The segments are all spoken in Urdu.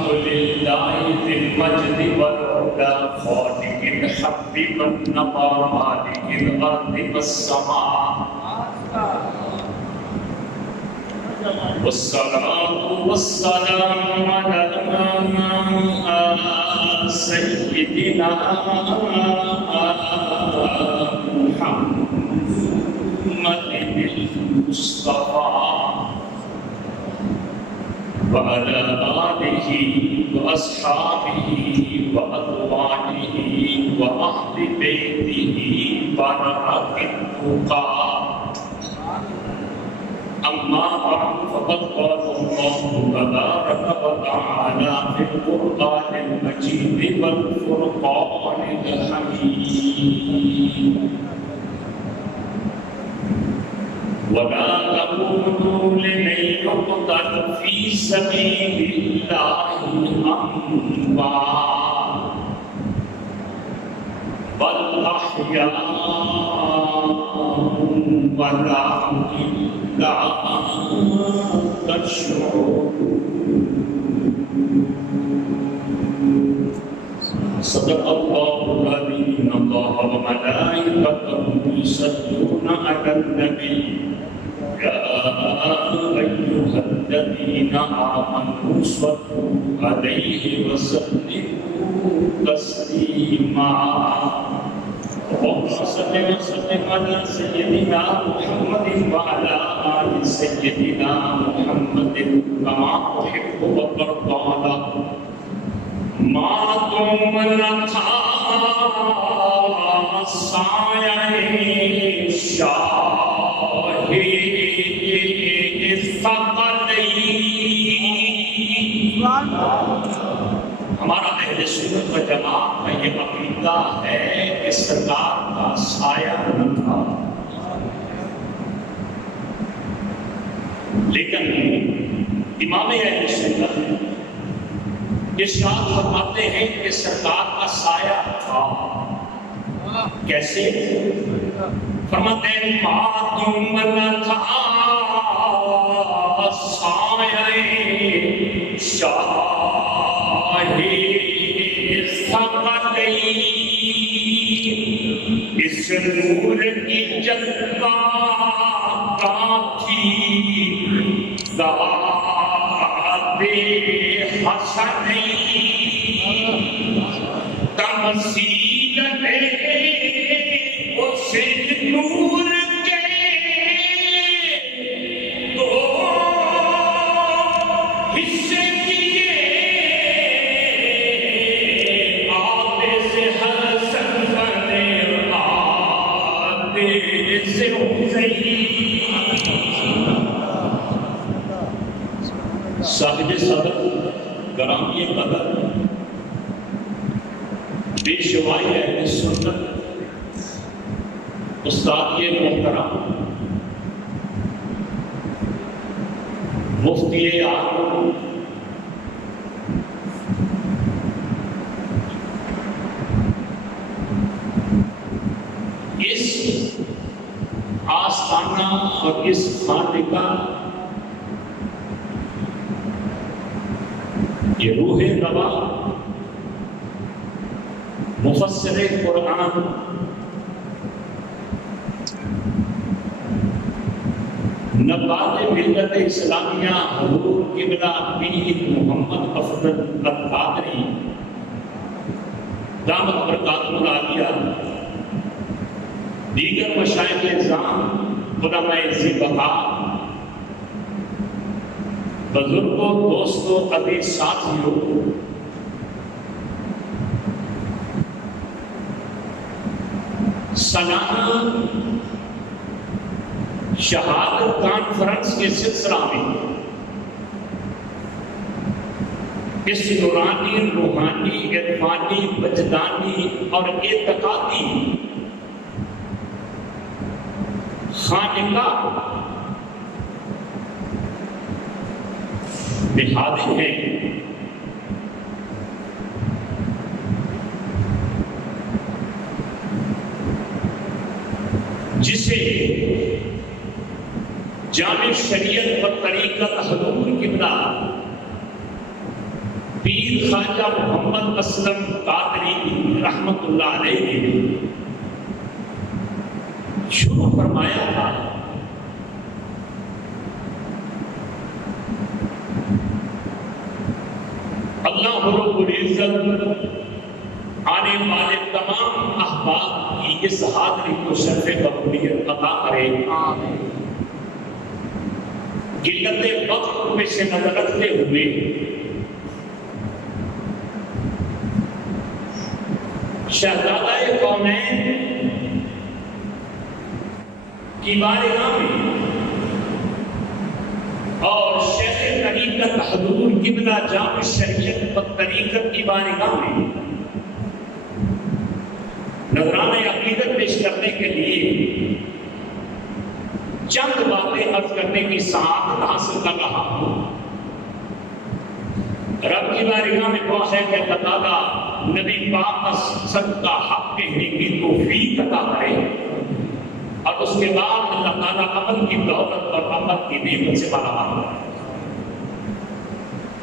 الحمد لله ذي المجد والعلا خالق الحب والنقى مالك الأرض والسماء والصلاة والسلام على سيدنا محمد المصطفى وعلى آله وأصحابه وأزواجه وأهل بيته بركة التقى أما بعد فقد قال الله تبارك وتعالى في القرآن المجيد والفرقان الحميد ولا تقولوا لمن يقتل في سبيل الله أموات بل أحياء ولكن لا تشعرون. صدق الله العظيم. إن الله وملائكته يصلون على النبي يا أيها الذين آمنوا صلوا عليه وسلموا تسليما. اللهم صل وسلم على سيدنا محمد وعلى آل سيدنا محمد كما تحب وترضى. ما تم نتھا سایہ شاہی ہمارا اہل سنت و جماعت کا یہ عقیدہ ہے کہ سرکار کا سایہ نہ تھا، لیکن امام اہل سنت ارشاد فرماتے ہیں کہ سرکار کا سایہ تھا. کیسے؟ فرماتے ہیں ماتم نہ تھا سایہ شاہی ثقلین، اس نور کی جلوہ کا تھی ذات حسنین، تمثیل اس نور کے دو حصے کیے، آدھے سے حسن بنے آدھے سے حسین. صاحب صدر گرامی قدر پیشوائی اہل سنت استاد محترم مفتی اعظم اس آستانہ اور اس خانقاہ یہ روح روا مفسر قرآن نبات ملت اسلامیہ حضور قبلہ پیر محمد افضل القادری دامت برکاتہ العالیہ، دیگر مشائخ اعظام، علماء ذی-بقا، بزرگوں، دوستوں، عزیز ساتھیوں، سالانہ شہادت کانفرنس کے سلسلہ میں اس نورانی، روحانی، عرفانی، وجدانی اور اعتقادی خانقاہ میں حاضر ہیں. جسے جامع شریعت و طریقت حضور قبلہ پیر خواجہ محمد اسلم قادری رحمت اللہ علیہ نے شروع فرمایا تھا اللہ رب العزت آنے والے تمام احباب کی اس حاضری کو شرف قبولیت عطا کرے. قلت وقت کو پیش نظر رکھتے ہوئے شہزادہ کونین کی بارگاہ میں اور شیخ طریقت حضور قبلہ جامع شریعت و طریقت کی بارگاہ میں نذرانہ عقیدت پیش کرنے کے لیے چند باتیں عرض کرنے کی سعادت حاصل کر رہا ہوں. رب کی بارگاہ میں دعا ہے کہ اللہ تعالیٰ نبی پاک کا صدقہ حق کہنے کی توفیق عطا کرے اور اس کے بعد اللہ تعالیٰ عمل کی دولت اور عمل کی نعمت سے مالا کرے.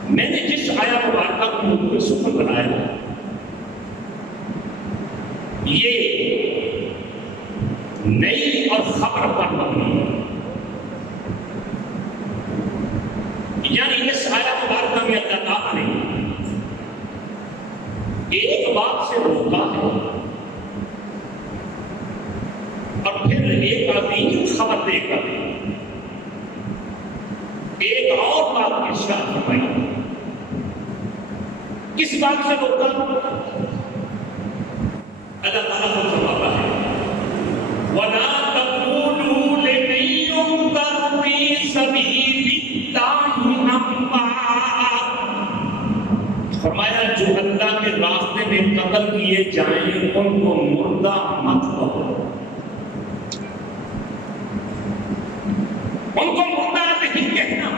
میں نے جس آیت مبارکہ کو موضوع سخن بنایا یہ نئی اور خبر پر مبنی ہے. یعنی اس آیت مبارکہ میں اللہ تعالیٰ نے ایک بات سے روکا ہے اور پھر ایک عظیم خبر دے کر ایک اور بات ارشاد فرمائی. کس بات سے روکا؟ اللہ تعالیٰ کو فرماتا ہے وَلَا تَقُولُوا لِمَن يُقْتَلُ فِي سَبِيلِ اللَّهِ أَمْوَاتٌ. فرمایا جو اللہ کے راستے میں قتل کیے جائیں ان کو مردہ مت کہو، ان کو مردہ نہیں کہنا.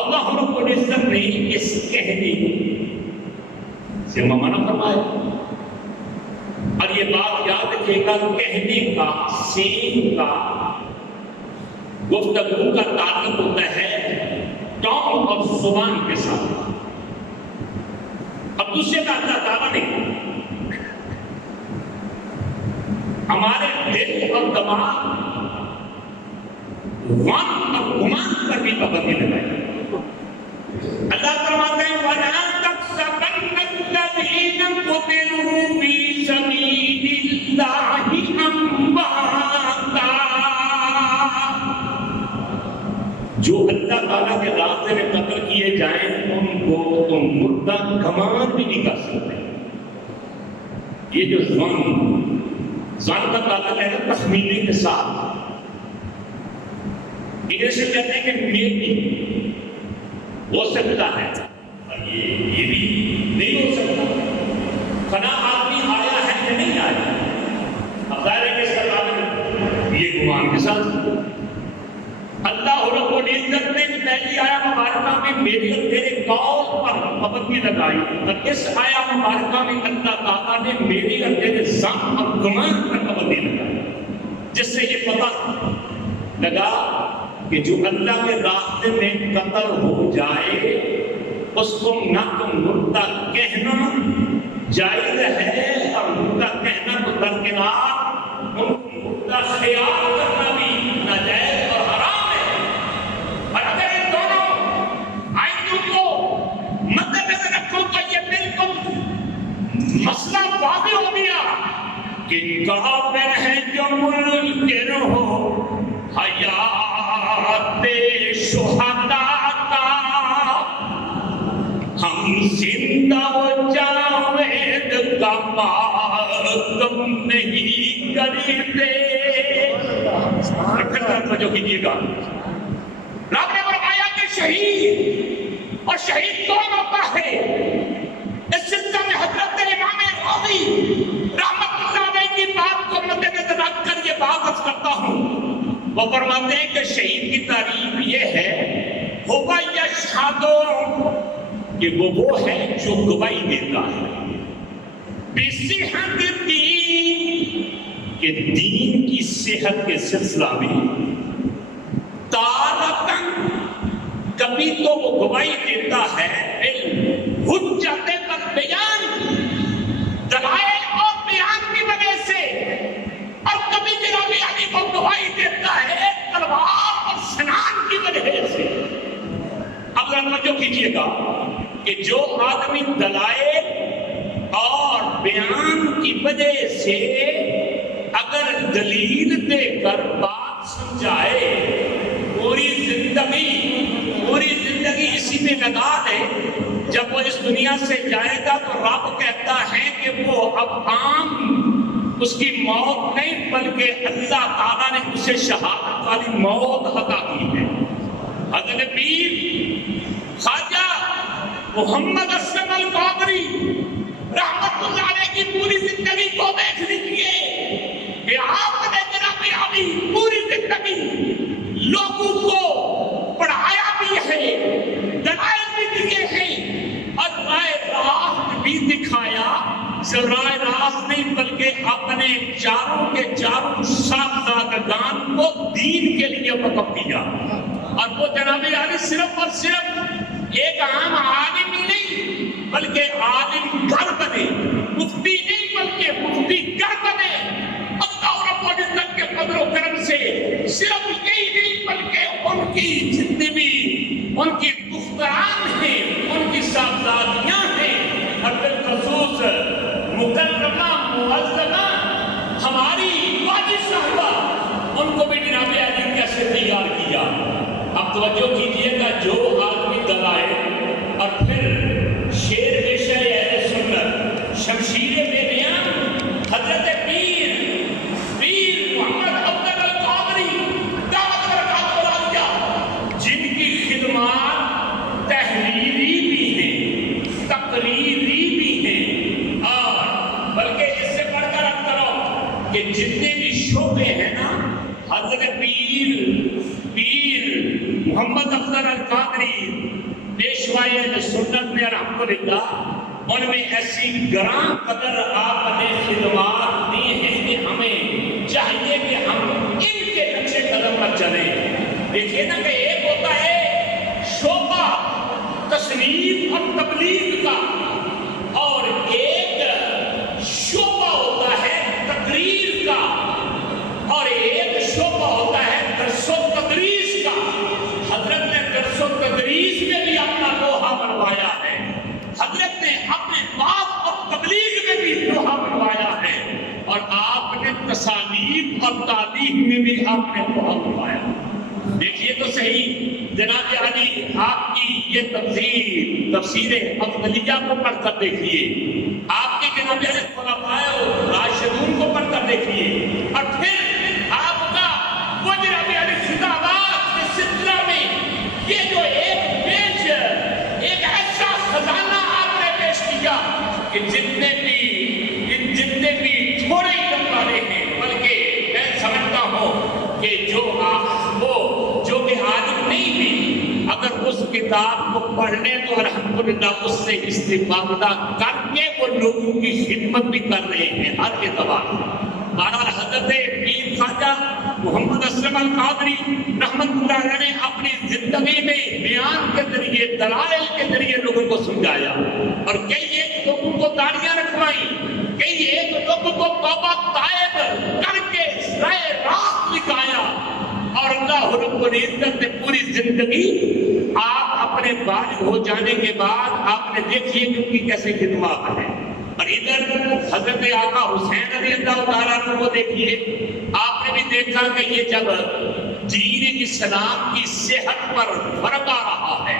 اللہ رب العزت نے اس کہنے سے منع فرمایا. اور یہ بات یاد رکھے گا کہنے کا سین کا گفتگو کا تعلق ہوتا ہے ٹون اور زبان کے ساتھ. اب دوسرے کا اللہ تعالیٰ نے ہمارے دل اور دماغ وہم اور گمان پر بھی پابندی لگائی. اللہ فرماتے ہیں وَلَا تَحْسَبَنَّ الَّذِينَ قُتِلُوا فِي سَبِيلِ اللَّهِ أَمْوَاتًا. جو اللہ تعالیٰ کے راستے میں قتل کیے جائیں ان کو تم مردہ گمان بھی نہیں کر سکتے. یہ جو ظن کا تعلق ہے نا تخمینے کے ساتھ، انگلش میں کہتے ہیں کہ میبی ہو سکتا ہے اور یہ بھی نہیں ہو سکتا. فنا آدمی آیا ہے یا نہیں آیا، اب ظاہر ہے کہ اس کا تعلق یہ گمان کے ساتھ. اللہ رب العزت نے پہلی آیا مبارکہ میں میری اور تیرے قول پر پابندی لگائی اور اس آیا مبارکہ میں اللہ تعالیٰ نے میری اور تیرے ظن اور گمان پر پابندی لگائی، جس سے یہ پتہ لگا کہ جو اللہ کے راستے میں قتل ہو جائے اس کو نہ تو مردہ کہنا جائز ہے اور مردہ کہنا تو درکنار، ان کو مردہ خیال کرنا بھی ناجائز اور حرام ہے. اور اگر ان دونوں آئندوں کو مد نظر رکھو تو یہ بالکل مسئلہ واضح ہو گیا کہ کافر ہے جو منکر ہو حیات شہداء کا، ہم زندہ و جاوید کا ماتم نہیں کرتے. جو کیجیے گا رب نے فرمایا کہ شہید اور شہید کون ہوتا ہے. اس سلسلے میں حضرت امام راضی رحمت اللہ علیہ کی بات کو مد نظر رکھ کر یہ بات عرض کرتا ہوں. وہ فرماتے ہیں کہ شہید کی تعریف یہ ہے ہوگا یشہدو کہ وہ ہے جو گواہی دیتا ہے بصحت الدین کہ دین کی صحت کے سلسلہ میں تارتن کبھی تو وہ گواہی دیتا ہے بالحجت والبیان، دلائل اور بیان کی وجہ سے، اور کبھی جناب علی کو گواہی دیتا ہے تلوار اور سنان کی وجہ سے۔ اب توجہ کیجیے گا کہ جو آدمی دلائل اور بیان کی وجہ سے اگر دلیل دے کر بات سمجھائے، پوری زندگی اسی میں لگا دے، جب وہ اس دنیا سے جائے گا تو رب کہتا ہے کہ وہ اب عام اس کی موت نہیں بلکہ اللہ تعالیٰ نے اسے شہادت والی موت عطا کی ہے۔ حضرت پیر خواجہ محمد اسلم القادری رحمت اللہ علیہ کی پوری زندگی کو دیکھ لیجیے کہ آپ نے جناب علی پوری زندگی لوگوں کو پڑھایا بھی ہے، دلائل بھی دیے ہیں اور رائے راست بھی دکھایا۔ رائے راست نہیں بلکہ اپنے چاروں کے چاروں صاحبزادگان کو دین کے لیے وقف کیا، اور وہ جناب علی صرف اور صرف ایک عام عالم ہی نہیں بلکہ عالم گھر بنے، مفتی نہیں بلکہ مفتی گھر بنے۔ اللہ رب العزت کے فضل و کرم سے صرف یہی نہیں بلکہ ان کی جتنی بھی ان کی دختران ہیں، ان کی صاحبزادیاں ہیں، اور بالخصوص مکرمہ معظمہ ہماری واجد صاحبہ، ان کو بھی جناب علی کیسے تیار کیا۔ اب توجہ کیجئے گا، جو آدمی دلائل اور پھر شیر پیشہ اہل سنت، شمشیر بے بیان حضرت پیر محمد افضل القادری دعوت برکات العالیہ، جن کی خدمات تحریری بھی ہیں، تقریری بھی ہیں، اور بلکہ اس سے بڑھ کر اب کرو کہ جتنے بھی شعبے ہیں نا، حضرت پیر محمد افضل القادری پیشوائے اہل سنت نے الحمدللہ ان میں ایسی گراں قدر آپ نے خدمات دی ہیں کہ ہمیں چاہیے کہ ہم ان کے نقشے قدم پر چلیں۔ دیکھیے نا کہ ایک ہوتا ہے شعبہ تصنیف اور تبلیغ کا، اور ایک شعبہ ہوتا ہے تقریر کا، اور ایک شعبہ ہوتا ہے درس و تدریس کا۔ حضرت نے درس و تدریس میں بھی اپنا لوہا منوایا ہے، حضرت نے اپنے بات اور تبلیغ میں بھی لوہا منوایا ہے، اور آپ نے تصانیف اور تعلیم میں بھی آپ نے لوہا منوایا۔ دیکھیے تو صحیح جناب علی، آپ کی یہ تفسیر افضلیہ کو پڑھ کر دیکھیے، آپ کے جناب علی خلفائے راشدون کو پڑھ کر دیکھیے، اور پھر آپ کا وہ جناب علی خطابات کے سلسلہ میں یہ جو ایک ایسا خزانہ آپ نے پیش کیا کہ جتنے بھی تھوڑے علم والے ہیں، بلکہ میں سمجھتا ہوں کہ جو کہ عالم نہیں بھی، اگر اس کتاب کو پڑھ لیں تو الحمدللہ اس سے استفادہ کر کے وہ لوگوں کی خدمت بھی کر رہے ہیں ہر اعتبار سے۔ بہرحال حضرت پیر خواجہ محمد اسلم القادری رحمت اللہ علیہ نے اپنی زندگی میں بیان کے ذریعے، دلائل کے ذریعے لوگوں کو سمجھایا، اور کئی ایک لوگوں کو داڑیاں رکھوائیں، کئی ایک لوگوں کو توبہ طائب کر کے رائے راست دکھایا، اور اللہ رب العزت نے پوری زندگی آپ اپنے بالغ ہو جانے کے بعد آپ نے دیکھیے کہ ان کی کیسے خدمات ہیں۔ اور ادھر حضرت آقا حسین رضی اللہ تعالیٰ عنہ کو دیکھیے، آپ نے بھی دیکھا کہ یہ جب دین اسلام کی صحت پر فرق آ رہا ہے،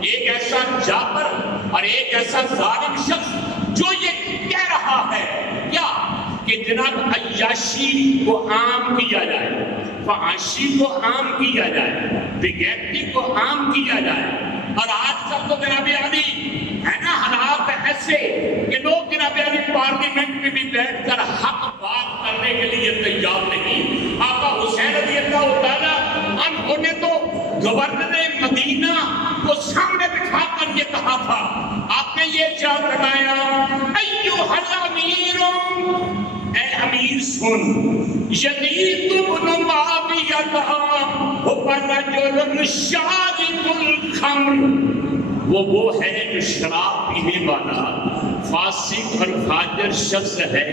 ایک ایسا جابر اور ایک ایسا ظالم شخص جو یہ کہہ رہا ہے کیا کہ جناب عیاشی کو عام کیا جائے، فحاشی کو عام کیا جائے، بغیرتی کو عام کیا جائے، اور آج کل تو جناب علی ہے نا حالات ایسے کہ لوگ جناب علی پارلیمنٹ میں بھی بیٹھ کر حق بات کرنے کے لیے تیار نہیں۔ آقا حسین رضی اللہ تعالیٰ عنہ نے تو گورنر مدینہ کو سامنے بٹھا کر یہ کہا تھا، آپ نے یہ کیا فرمایا، ایھا الامیر، اے امیر سن، یزید بن معاویہ رجل شارب الخمر، وہ ہے جو شراب پینے والا فاسق اور فاجر شخص ہے،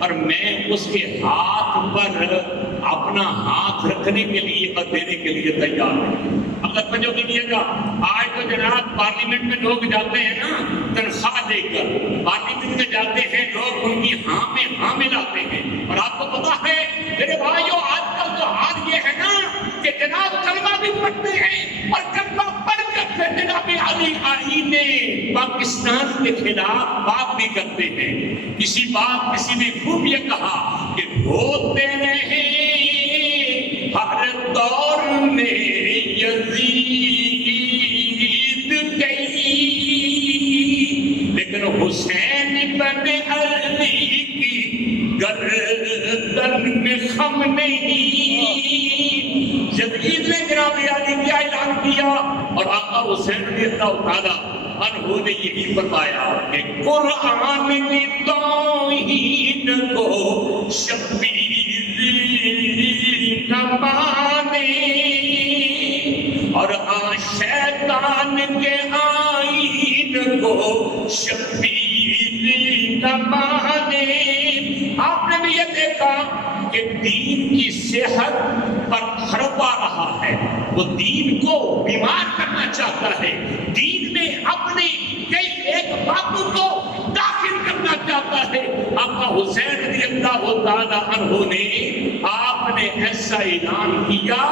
اور میں اس کے ہاتھ پر اپنا ہاتھ رکھنے کے لیے اور دینے کے لیے تیار ہوں۔ اگر توجہ کیجیے گا، آج تو جناب پارلیمنٹ میں لوگ جاتے ہیں نا تنخواہ دے کر، پارلیمنٹ میں جاتے ہیں لوگ، ان کی ہاں میں ہاں ملاتے ہیں، اور آپ کو پتا ہے میرے بھائیوں آج کل تو حال یہ ہے نا کہ جناب کلمہ بھی پڑھتے ہیں، اور کلمہ پڑھ کر پھر جناب علی آئین پاکستان کے خلاف بات بھی کرتے ہیں۔ کسی نے خوب یہ کہا کہ ہوتے رہے ہر دور میں یزید کئی، لیکن حسین بن علی کی گردن میں خم نہیں۔ یزید نے جناب علی کیا اعلان کیا، اور آقا حسین رضی اللہ تعالیٰ عنہ نے یہی فرمایا کہ قرآن کی توہین کو شبیر نہ مانے، اور شیطان کے آئین کو شبیر نہ مانے۔ آپ نے بھی یہ دیکھا کہ دین کی صحت پر ہڑپا رہا ہے، وہ دین کو بیمار کرنا چاہتا ہے، دین میں اپنی کئی ایک باتوں کو داخل کرنا چاہتا ہے۔ آقا حسین رضی اللہ تعالیٰ عنہ نے آپ نے ایسا اعلان کیا،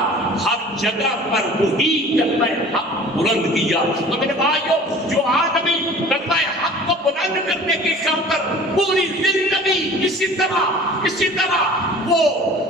ہر جگہ پر وہی کلمہ حق بلند کیا۔ تو میرے بھائیوں، جو آدمی کلمہ حق کو بلند کرنے کی خاطر پوری زندگی اسی طرح وہ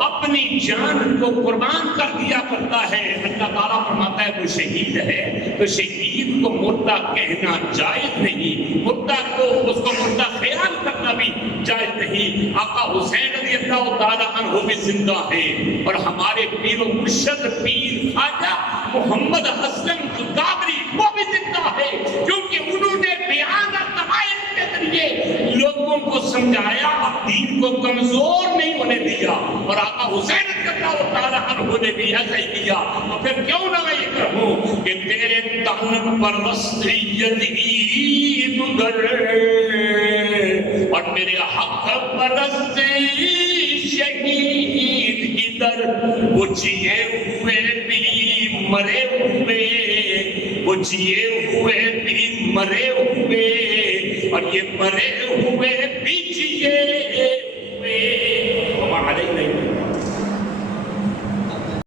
اپنی جان کو قربان کر دیا کرتا ہے، اللہ تعالیٰ فرماتا ہے وہ شہید ہے، تو شہید کو مردہ کہنا جائز نہیں، مردہ کو اس کو مردہ خیال کرنا بھی جائز نہیں۔ آقا حسین رضی اللہ تعالیٰ عنہ بھی زندہ ہے، اور ہمارے پیر و مرشد پیر خواجہ محمد حسن القادری وہ بھی زندہ ہے، کیونکہ انہوں نے بیان اور تمائل کے ذریعے لوگوں کو سمجھایا اور دین کو کمزور نہیں ہونے دیا، اور آقا حسین رضی اللہ تعالیٰ عنہ نے بھی ایسا ہی کیا۔ تو پھر کیوں نہ میں یہ کہوں کہ تیرے تن پر رستی یزید گر، اور میرے حق پرستی شہید ادھر، وہ جیے ہوئے بھی مرے ہوئے، وہ جیے ہوئے بھی مرے ہوئے، اور یہ مرے ہوئے بھی جیے ہوئے۔